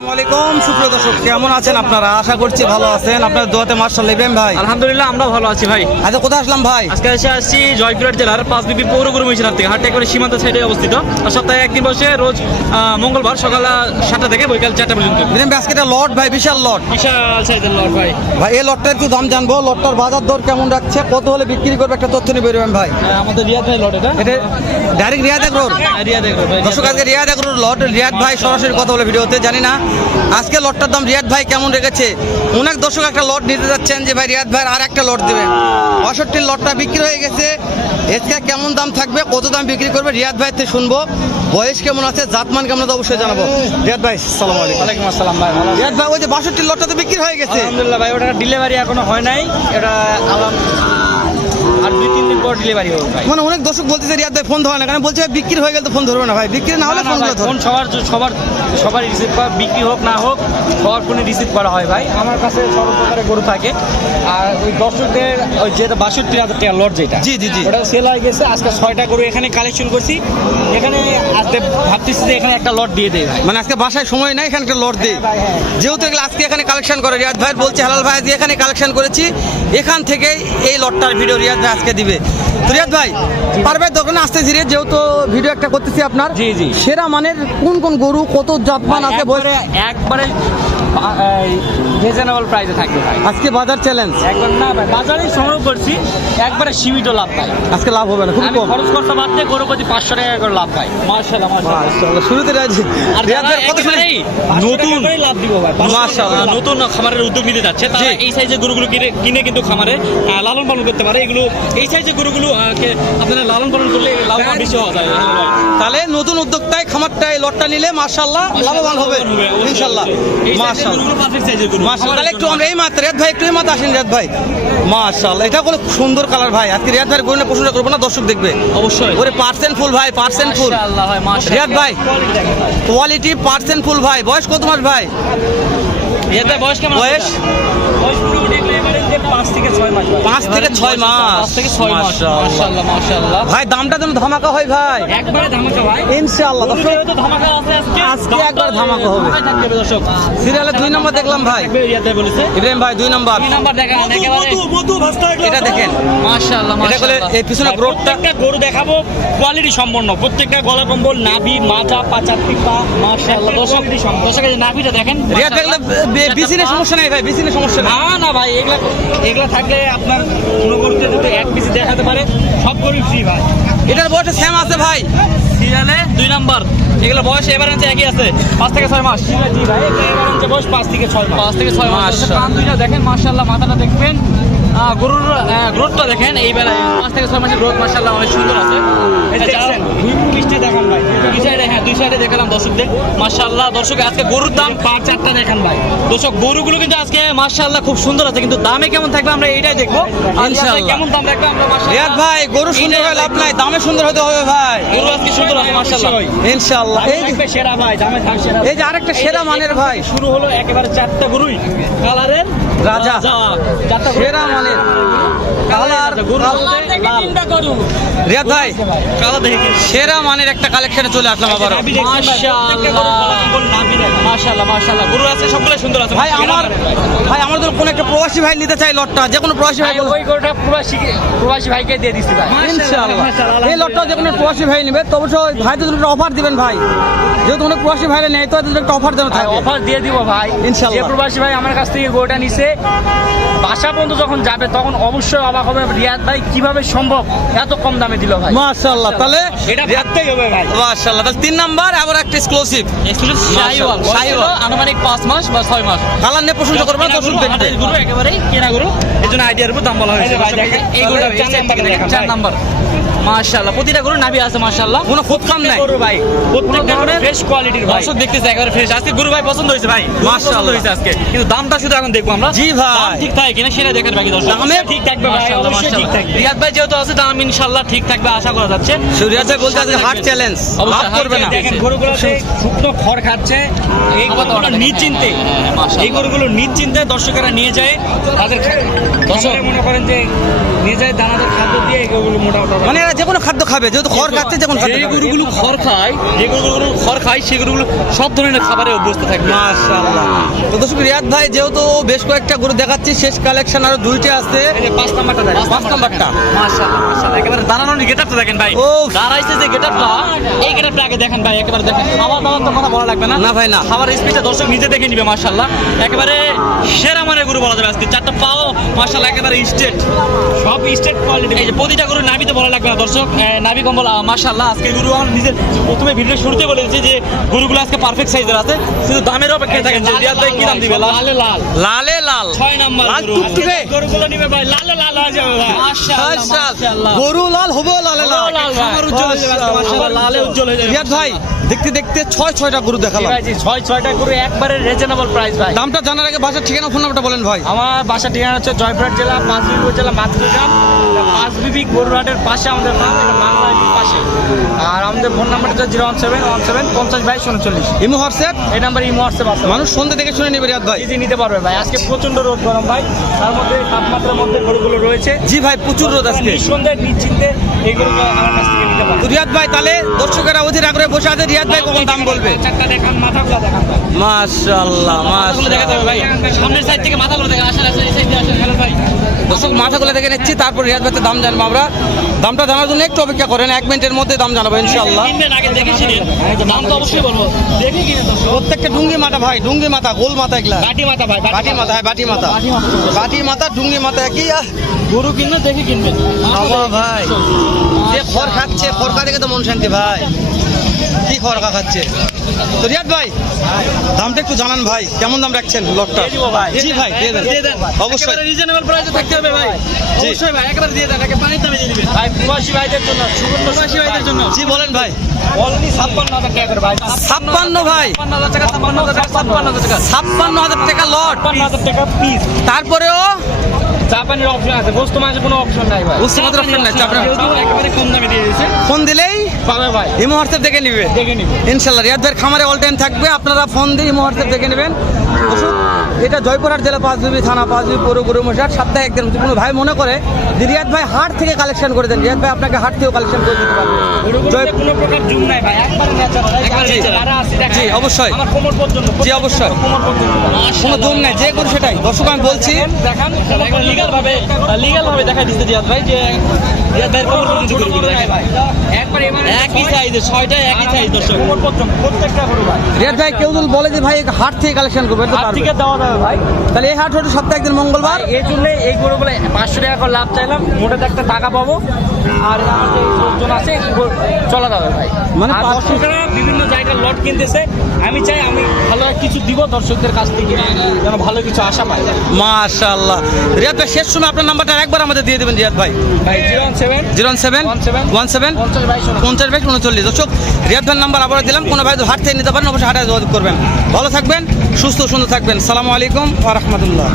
আসসালামু আলাইকুম সুপ্রিয় দর্শক, কেমন আছেন আপনারা? আশা করছি ভালো আছেন। আপনার দোয়াতে মাশাআল্লাহ। ইব্রাহিম ভাই, আলহামদুলিল্লাহ আমরা ভালো আছি ভাই। আচ্ছা, কোথায় আসলাম ভাই? আজকে আসছি জয়পুরহাট জেলার পাঁচবিবি পৌর গরু মহিষার থেকে। হাটটা করে সীমান্ত সাইডে অবস্থিত। আর সপ্তাহে একদিন বসে, রোজ মঙ্গলবার সকাল 7টা থেকে বৈকাল 4টা পর্যন্ত। ইব্রাহিম ভাই, আজকে একটা লট ভাই, বিশাল লট। বিশাল সাইজের লট ভাই। ভাই এই লটটার একটু দাম জানবো, লটটার বাজার দর কেমন রাখছে, কত হলে বিক্রি করবে, একটা তথ্য নিবে ইব্রাহিম ভাই। আমাদের রিয়াদ ভাই লট এটা ডাইরেক্ট রিয়াদ এগ্রোর। রিয়াদ এগ্রো ভাই। দর্শক, আজকে রিয়াদ এগ্রোর লট, রিয়াদ ভাই সরাসরি কথা বলে ভিডিওতে। জানি না আজকে লটটার দাম রিয়াদ ভাই কেমন রেখেছে। অনেক দর্শক একটা লট নিতে যাচ্ছেন যে ভাই রিয়াদ ভাই আর একটা লট দেবেন। 65 লটটা বিক্রি হয়ে গেছে। এতে কেমন দাম থাকবে, কত দাম বিক্রি করবে রিয়াদ ভাই থেকে শুনবো। বয়স কেমন আছে, জাতমান কেমন আছে অবশ্যই জানাবো। রিয়াদ ভাই আসসালামু আলাইকুম। ওয়ালাইকুম আসসালাম ভাই। রিয়াদ ভাই, ওই যে 62 লটটা তো বিক্রি হয়ে গেছে। আলহামদুলিল্লাহ ভাই, ওটা ডেলিভারি এখনো হয় নাই। এটা আর 2-3 দিন পর ডেলিভারি হবে ভাই। মানে অনেক দর্শক বলতেছে রিয়াদ ভাই ফোন ধরে না, কারণ বলছে ভাই বিক্রি হয়ে গেল তো ফোন ধরবে না। ভাই বিক্রি না হলে ফোন ধরে। ফোন সবার রিসিভ করা, বিক্রি হোক না হোক সবার ফোনে রিসিভ করা হয় ভাই। আমার কাছে সব প্রকারের গরু থাকে। আর ওই দর্শকদের ওই যেটা 62,000 টাকা লট, যেটা জি জি জি, ওটা সেল হয়ে গেছে। আজকে 6টা গরু এখানে কালেকশন করছি। এখানে আজকে ভাবতেছি যে এখানে একটা লট দিয়ে দেয় ভাই। মানে আজকে বাসায় সময় নাই, এখানে একটা লট দে। যেহেতু এগুলো আজকে এখানে কালেকশন করে, রিয়াদ ভাই বলছে হালাল ভাই আজকে এখানে কালেকশন করেছি, এখান থেকে এই লটটার ভিডিও রিয়াদ ভাই আজকে দিবে। তো রিয়াদ ভাই পারবে দোকানে আসতে ধীরে, যেহেতু ভিডিও একটা করতেছি আপনার। জি জি। সেরা মানের কোন কোন গরু, কত জাতমান আছে একবারে রিজনেবল প্রাইসে থাকবে ভাই। আজকে বাজার চ্যালেঞ্জ একবার না ভাই, বাজারে সংগ্রহ করছি, একবারে সীমিত লাভ পাই। আজকে লাভ হবে না, খুব আমি কম খরচ করতে পারতে গরু প্রতি 500 টাকা করে লাভ পাই। মাশাআল্লাহ মাশাআল্লাহ। মাশাআল্লাহ, শুরুতে আর রিয়াদ ভাই কত শুনে নতুন লাভ দিব ভাই। মাশাআল্লাহ। নতুন খামারের উদ্যোগ নিতে যাচ্ছে তারা এই সাইজের গরুগুলো কিনে কিন্তু খামারে লালন পালন করতে পারে। এগুলো এই সাইজের গরুগুলো আপনারা লালন পালন করলে লাভবান বেশি হওয়া যায়। তাহলে নতুন উদ্যোক্তায় খামারটায় লটটা নিলে মাশাআল্লাহ লাভবান হবে ইনশাআল্লাহ। মাশাআল্লাহ পারফেক্ট সাইজের গরু। মাশাআল্লাহ। তাহলে একটু আমরা এই মাত্র রিয়াদ ভাই একটু এই মাত্র আসেন রিয়াদ ভাই। মাশাআল্লাহ, এটা কোনো সুন্দর কালার ভাই। আজকে রিয়াদ ভাইয়ের গরুটা প্রশ্ন করবো না, দর্শক দেখবে অবশ্যই। ওরে পার্সেন্ট ফুল ভাই, পার্সেন্ট ফুল। মাশাআল্লাহ ভাই মাশাআল্লাহ। রিয়াদ ভাই কোয়ালিটি পার্সেন্ট ফুল ভাই। বয়স কত মাস ভাই? রিয়াদ ভাই বয়স কেমন? বয়স পুরো দেখলে এবারে 5 থেকে 6 মাস। 5 থেকে 6 মাস। 5 থেকে 6 মাস। মাশাআল্লাহ মাশাআল্লাহ। ভাই দামটা যেন ধামাকা হয় ভাই, একবারে ধামাকা ভাই ইনশাআল্লাহ। দর্শক তো ধামাকা আছে আজকে একবার ধামাকা হবে। থাকবে দর্শক। সিরিয়ালে 2 নম্বর দেখলাম ভাই। রিয়াদ ভাই বলেছে ইব্রাহিম ভাই 2 নম্বর। 2 নাম্বার দেখা একেবারে এটা দেখেন মাশাআল্লাহ এটা বলে মাশাআল্লাহ। এই পিছনে গ্রোথটা। প্রত্যেকটা গরু দেখাবো কোয়ালিটি সম্পন্ন। প্রত্যেকটা গলা কম্বল, নাভি, মাজা, পাঁচা, পিপা মাশাআল্লাহ। দর্শক এই যে নাভিটা দেখেন। রিয়াদ দেখলে বিসিনে সমস্যা নাই ভাই, বিসিনে সমস্যা নাই। না না ভাই, এগুলা থাকলে আপনার কোনো গরুতে যদি এক পিসি দেখাতে পারে সব গরু ফ্রি ভাই। এটার বয়সে সেম আছে ভাই। সিরিয়ালে 2 নাম্বার। এগুলো বয়স এবারে একই আছে, 5 থেকে 6 মাস। জি ভাই, এবারে বয়স 5 থেকে 6 মাস। 5 থেকে 6 মাস। কান দুইটা দেখেন মাশাআল্লাহ, মাথাটা দেখবেন, গরুর গ্রোথটা দেখেন। এই বেলায় 5 থেকে 6 মাসের গ্রোথ মাশাআল্লাহ অনেক সুন্দর আছে। দুই দেখান ভাই, দুই সাইডে। হ্যাঁ, দুই সাইডে দেখালাম দর্শকদের মাশাআল্লাহ। দর্শক আজকে গরুর দাম 4টা দেখেন ভাই। দর্শক গরুগুলো কিন্তু আজকে মাশাআল্লাহ খুব সুন্দর আছে, কিন্তু দামে কেমন থাকবে আমরা এইটাই দেখবো ইনশাআল্লাহ। কেমন দাম রাখবে আমরা মাশাআল্লাহ। রিয়াদ ভাই গরু সুন্দর হয়ে লাভ নাই, দামে সুন্দর হতে হবে ভাই। গরু আজকে সুন্দর আছে মাশাআল্লাহ ইনশাআল্লাহ। এই থাকবে সেরা ভাই, দামে থাকবে সেরা। এই যে আরেকটা সেরা মানের ভাই শুরু হলো একেবারে 4টা গরুই কালারের রাজা, 4টা সেরা মানের কালার। রিয়াদ ভাই কালার দেখে সেরা মানের একটা কালেকশনে চলে আসলাম আবার। মাশাআল্লাহ মাশাআল্লাহ। গরু আছে সবগুলো সুন্দর আছে ভাই আমার ধর কোন একটা প্রবাসী ভাই নিতে চাই লটটা, যে কোনো প্রবাসী ভাই ওই গরুটা প্রবাসী ভাইকে দিয়ে দিচ্ছি ভাই ইনশাআল্লাহ। এই লটটা যে কোনো প্রবাসী ভাই নেবে তো অবশ্যই ভাই তো একটা অফার দিবেন ভাই, যেহেতু অনেক প্রবাসী ভাইরা নেই তো একটা অফার দেন। অফার দিয়ে দিব ভাই ইনশাআল্লাহ। যে প্রবাসী ভাই আমার কাছ থেকে গরুটা নিছে বাসা পর্যন্ত যখন যাবে তখন অবশ্যই অবাক হবে, রিয়াদ ভাই কিভাবে সম্ভব এত কম দামে দিল ভাই। মাশাআল্লাহ। তাহলে এটা ভাবতেই হবে ভাই মাশাআল্লাহ। তাহলে 3 নাম্বার আবার একটা এক্সক্লুসিভ শাহিওয়াল আনুমানিক 5 মাস বা 6 মাস। কালার নিয়ে পছন্দ করবে না দর্শক দেখবে। গরু একেবারেই কেনা গরু, এজন্য আইডিয়ার উপর দাম বলা হয়েছে। এই গরুটা 4 নাম্বার মাশাআল্লাহ। প্রতিটা গরু নাভি আছে মাশাআল্লাহ, কোনো খুদখাম নাই গরু ভাই, প্রত্যেকটা গরু ফ্রেশ কোয়ালিটির ভাই। দর্শক দেখতেছে একেবারে ফ্রেশ। আজকে গরু ভাই পছন্দ হয়েছে ভাই, মাশাআল্লাহ হয়েছে আজকে। কিন্তু দামটা শুধু এখন দেখবো আমরা। জি ভাই, ঠিক থাকে কিনা সেটা দেখেন বাকি দর্শক। দামে ঠিক থাকবে ভাই, অবশ্যই ঠিক থাকবে। রিয়াদ ভাই যেহেতু আছে দাম ইনশাআল্লাহ ঠিক থাকবে আশা করা যাচ্ছে। রিয়াদ ভাই বলতে আছে হার্ট চ্যালেঞ্জ লাভ করবে না। দেখেন গরুগুলো শুকনো খড় খাচ্ছে, এই গরুগুলো নিশ্চিন্তে, এই গরুগুলো নিশ্চিন্তে দর্শকেরা নিয়ে যায়, তাদের দর্শক মনে করেন যে নিয়ে যায় দানাদার খাদ্য দিয়ে এই গরুগুলো মোটামুটি মানে এরা যে কোনো খাদ্য খাবে, যেহেতু খড় খাচ্ছে, যে কোনো খাদ্য যে খাবে। গরুগুলো খড় খায়, যে গরুগুলো খড় খায় সেই গরুগুলো সব ধরনের খাবারে অভ্যস্ত থাকবে। মাশাআল্লাহ। তো দর্শক রিয়াদ ভাই যেহেতু বেশ কয়েকটা গরু দেখাচ্ছি, শেষ কালেকশন আরো 2টা আছে। এই যে 5 নাম্বারটা দেখেন, 5 নাম্বারটা মাশাআল্লাহ মাশাআল্লাহ, একেবারে দাঁড়ানোর গেটআপটা দেখেন ভাই। উফ। দাঁড়াইছে যে গেটআপটা, এই গেটআপটা আগে দেখেন ভাই, একেবারে দেখেন। খাওয়া দাওয়ার তো কথা বলা লাগবে না। না ভাই না। খাবার স্পিডটা দর্শক নিজে দেখে নিবে মাশাআল্লাহ। একেবারে সেরা মানের গরু বলা যাবে আজকে। চারটা পাও মাশাআল্লাহ একেবারে স্ট্রেট, সব স্টেট কোয়ালিটি। এই যে প্রতিটা গরু নাভি তো বলা লাগবে না দর্শক, নাভি কম্বল মাশাআল্লাহ। আজকে গরু আমার নিজের প্রথমে ভিডিও শুরুতে বলে দিয়েছি যে গরুগুলো আজকে পারফেক্ট সাইজের আছে, শুধু দামের অপেক্ষায় থাকেন যে রিয়াদ ভাই কি দাম দিবে। লালে লাল, লালে লাল 6 নাম্বার লাল গরু। টুকটুকে। আজকে গরুগুলো নিবে ভাই, লালে লাল হয়ে যাবে ভাই। মাশাআল্লাহ মাশাআল্লাহ। গরু লাল হবে, লালে লাল হবেও লাল ভাই। আমার উজ্জ্বল হয়ে যাবে আজকে, মাশাআল্লাহ লালে উজ্জ্বল হয়ে যাবে। রিয়াদ ভাই দেখতে দেখতে 6টা গরু দেখালাম। ভাই 6টা গরু একবারে রিজনেবল প্রাইস ভাই। দামটা জানার আগে বাসার ঠিকানা ফোন নাম্বারটা বলেন ভাই। আমার বাসা ঠিকানা হচ্ছে জয়পুরহাট জেলা, পাঁচবিবি উপজেলা, মাতৃগ্রাম। পাঁচবিবি গরুহাটের পাশে আমাদের গ্রাম, এটা বাংলার পাশে। আর আমাদের ফোন নাম্বারটা হচ্ছে 01717 50 22 39। ইমো হোয়াটসঅ্যাপ, এই নাম্বার ইমো হোয়াটসঅ্যাপ আছে। মানুষ সন্ধ্যে থেকে শুনে নেবে রিয়াদ ভাই। ইজি নিতে পারবে ভাই। আজকে প্রচন্ড রোদ গরম ভাই, তার মধ্যে তাপমাত্রার মধ্যে গরুগুলো রয়েছে। জি ভাই প্রচুর রোদ আজকে। নিঃসন্দেহে নিশ্চিন্তে এই গরুগুলো আমার কাছ থেকে নিতে তো পারবে। রিয়াদ ভাই তাহলে দর্শকেরা অধীর আগ্রহে বসে আছে, রিয়াদ ভাই কখন দাম বলবে। চারটা দেখান, মাথাগুলো দেখান ভাই। মাশাআল্লাহ মাথাগুলো দেখাতে হবে ভাই, সামনের সাইড থেকে মাথাগুলো দেখা। আসেন আসেন, এই সাইড দিয়ে আসেন হেলাল ভাই। দর্শক মাথাগুলো দেখে নিচ্ছি, তারপর রিয়াদ ভাইতে দাম জানবো আমরা। দামটা জানার জন্য একটু অপেক্ষা করেন, 1 মিনিটের মধ্যে দাম জানাবো ইনশাআল্লাহ। কিনবেন আগে দেখে শুনেন, দাম তো অবশ্যই বলবো, দেখে কিনে দর্শক। প্রত্যেকটা ডুঙ্গি মাথা ভাই, ডুঙ্গি মাথা, গোল মাথা এগুলা। বাটি মাথা ভাই, বাটি মাথা, হ্যাঁ বাটি মাথা, বাটি মাথা, ডুঙ্গি মাথা কি গরু কিনবে দেখে কিনবেন। বাবা ভাই, যে খড় খাচ্ছে, খড় খা দেখে তো মন শান্তি ভাই। কি খড় খাচ্ছে। তো রিয়াদ ভাই দামটা একটু জানান ভাই, কেমন দাম রাখছেন লটটা? দিয়ে দিব ভাই। জি ভাই দিয়ে দেন, দিয়ে দেন অবশ্যই। রিজনেবল প্রাইসে থাকতে হবে ভাই, জি। অবশ্যই ভাই, একেবারে দিয়ে দেন, একে পানির দামে দিয়ে দিবেন ভাই প্রবাসী ভাইদের জন্য, প্রবাসী ভাইদের জন্য। জি বলেন ভাই। অনলি 56,000 টাকা করে ভাই। 56 ভাই, 56,000 টাকা, 56,000 টাকা, 56,000 টাকা। 56,000 টাকা লট। 56,000 টাকা পিস। তারপরেও জাপানের অপশন আছে, বস্তু মাঝে কোনো অপশন নাই ভাই। বুঝতে মাত্র অপশন নাই, চাপনা যেহেতু একেবারে কম দামে দিয়ে দিয়েছে, ফোন দিলেই পাবে ভাই, ইমো হোয়াটসঅ্যাপ দেখে নিবে দেখে নিবে। ইনশাল্লাহ। রিয়াদ ভাইয়ের খামারে অল টাইম থাকবে, আপনারা ফোন দিয়ে ইমো হোয়াটসঅ্যাপ দেখে নেবেন। দর্শক, এটা জয়পুরহাট জেলা, পাঁচবিবি থানা, পাঁচবিবি পৌর গরুমশাট। সপ্তাহে একদিন যদি কোনো ভাই মনে করে যে রিয়াদ ভাই হাট থেকে কালেকশন করে দেন, রিয়াদ ভাই আপনাকে হাট থেকেও কালেকশন করে দিতে পারবে। গরুগুলোতে কোনো প্রকার জুম নাই ভাই, একবারে ন্যাচারাল। একবারে natural। যারা আছে দেখেন, জি, অবশ্যই। আমার কোমর পর্যন্ত, জি, অবশ্যই। কোমর পর্যন্ত। কোনো জম নাই, যে গরু সেটাই। দর্শক আমি বলছি, দেখান লিগ্যাল ভাবে দেখা দিচ্ছে রিয়াদ ভাই, যে রিয়াদ ভাইয়ের কোমর পর্যন্ত গরুগুলো দেখেন ভাই, একবারে একই সাইজে, 6টা একই সাইজ দর্শক। কোমর পর্যন্ত প্রত্যেকটা গরু ভাই। রিয়াদ ভাই কেউ যদি বলে যে ভাই হাট থেকে কালেকশন করবে, তো হাত পারবে। থেকে দেওয়া যাবে ভাই। তাহলে এই হাট হচ্ছে সপ্তাহে একদিন মঙ্গলবার। এই জন্য এই গরুগুলো 500 টাকা করে লাভ চাইলাম, মোটাতে একটা টাকা পাবো। আর আমার যে লোকজন আছে চলা যাবে ভাই। মানে আর 500 দর্শকরা বিভিন্ন জায়গার লট কিনতেছে, আমি চাই আমি ভালো কিছু দিব দর্শকদের কাছ থেকে, যেন ভালো কিছু আশা পায়। মাশাআল্লাহ। রিয়াদ ভাই শেষ সময় আপনার নাম্বারটা একবার আমাদের দিয়ে দেবেন রিয়াদ ভাই। ভাই 017 07 17 50 22 39। দর্শক, রিয়াদ ভাইয়ের নাম্বার আবার দিলাম, কোনো ভাই হাট থেকে নিতে পারেন, অবশ্যই হাটে যোগাযোগ করবেন। ভালো থাকবেন, সুস্থ সুন্দর থাকবেন। সালামু আলাইকুম ওয়া রাহমাতুল্লাহ।